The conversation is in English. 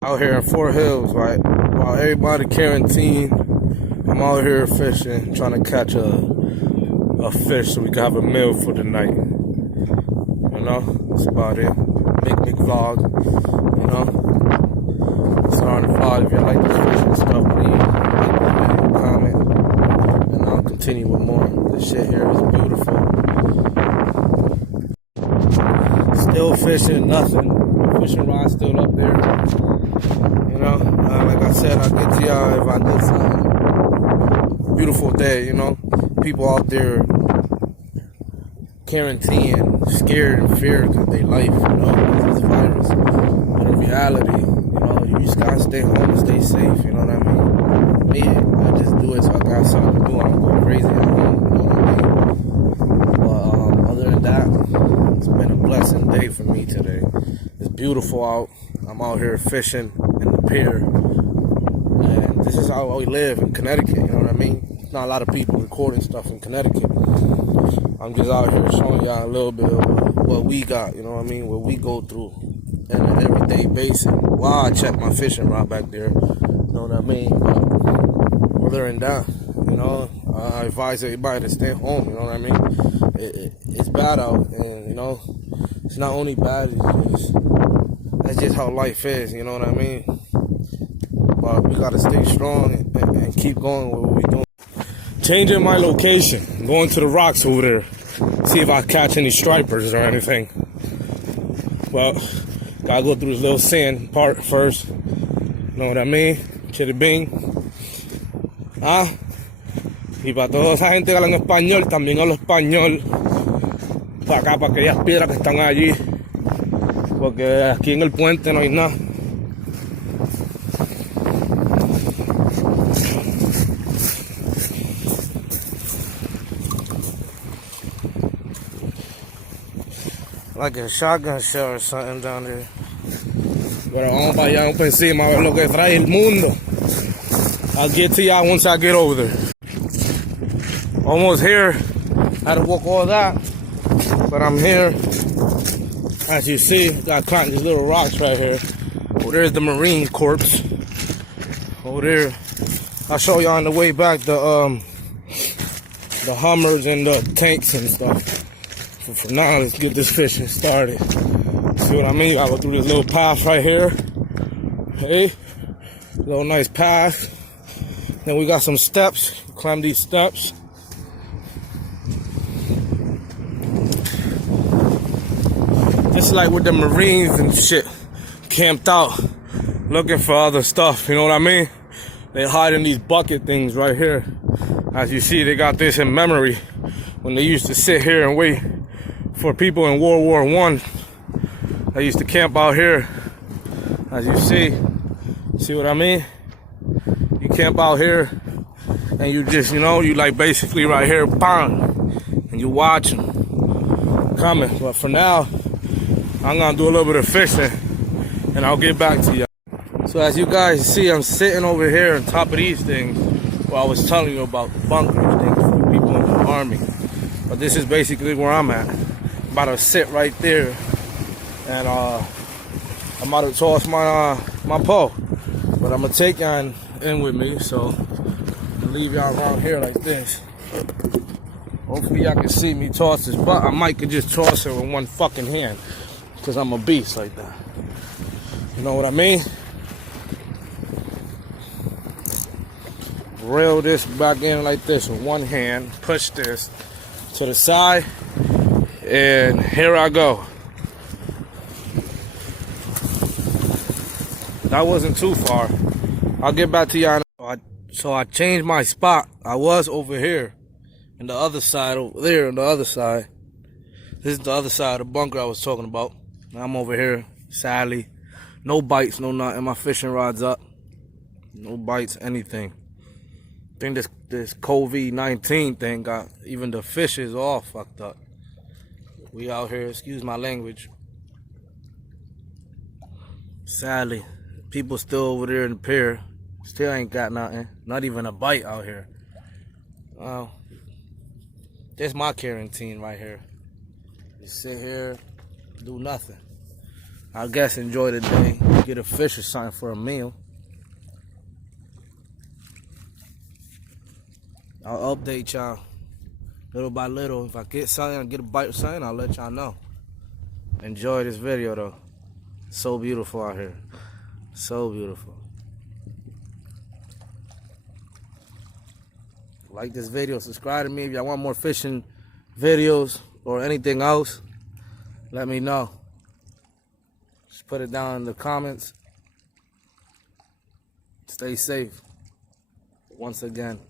Out here in Fort Hills, right? While everybody quarantined, I'm out here fishing, trying to catch a fish so we can have a meal for the night. You know, that's about it. Big vlog. You know, starting the vlog. If you like this fishing stuff, please like the video, comment, and I'll continue with more. This shit here is beautiful. Still fishing, nothing. My fishing rod's still up there. You know, like I said, I'll get to y'all if I did something. Beautiful day, you know. People out there quarantined, scared and feared because they life, you know, because of this virus. But in reality, you know, you just gotta stay home and stay safe, you know what I mean? Me, I just do it so I got something to do. I don't go crazy at home, you know what I mean? But other than that, it's been a blessing day for me today. It's beautiful out. I'm out here fishing in the pier. And this is how we live in Connecticut, you know what I mean? Not a lot of people recording stuff in Connecticut. I'm just out here showing y'all a little bit of what we got, you know what I mean? What we go through on an everyday basis. While I check my fishing rod back there, you know what I mean? But other than that, you know, I advise everybody to stay home, you know what I mean? It's bad out, and you know, it's not only bad, that's just how life is, you know what I mean? But we gotta stay strong and keep going with what we're doing. Changing my location, I'm going to the rocks over there, see if I catch any stripers or anything. Well, gotta go through this little sand part first, you know what I mean? Chiribing. Ah, y para toda esa gente que habla en español, también hablo español. Para acá, para aquellas piedras que están allí. Porque aquí en el puente no hay nada. Like a shotgun shell or something down there. Pero vamos para allá, vamos para encima a ver lo que trae el mundo. I'll get to y'all once I get over there. Almost here. Had to walk all that, but I'm here. As you see, got caught in these little rocks right here. Oh, there's the Marine Corps. Over there. I'll show you on the way back the Hummers and the tanks and stuff. For now, let's get this fishing started. See what I mean? I go through this little path right here. Hey, little nice path. Then we got some steps. Climb these steps. Just like with the Marines and shit, camped out, looking for other stuff, you know what I mean? They hide in these bucket things right here. As you see, they got this in memory when they used to sit here and wait for people in World War I. They used to camp out here. As you see what I mean? You camp out here and you just, you know, you like basically right here, bang, and you watch them coming. But for now, I'm gonna do a little bit of fishing and I'll get back to y'all. So as you guys see, I'm sitting over here on top of these things where I was telling you about the bunkers, things for people in the army. But this is basically where I'm at. I'm about to sit right there and I'm about to toss my pole. But I'm gonna take y'all in with me, so I'll leave y'all around here like this. Hopefully y'all can see me toss this, but I might could just toss it with one fucking hand. Cause I'm a beast like that. You know what I mean? Reel this back in like this with one hand. Push this to the side. And here I go. That wasn't too far. I'll get back to y'all. So I changed my spot. I was over here. And the other side over there on the other side. This is the other side of the bunker I was talking about. I'm over here, sadly. No bites, no nothing. My fishing rod's up. No bites, anything. I think this COVID-19 thing got even the fishes all fucked up. We out here, excuse my language. Sadly, people still over there in the pier. Still ain't got nothing. Not even a bite out here. Well, this my quarantine right here. You sit here, do nothing. I guess enjoy the day. get a fish or something for a meal. I'll update y'all little by little. If I get something, I get a bite or something, I'll let y'all know. Enjoy this video though. So beautiful out here. So beautiful. Like this video, subscribe to me. If y'all want more fishing videos or anything else, let me know. Just put it down in the comments. Stay safe. Once again.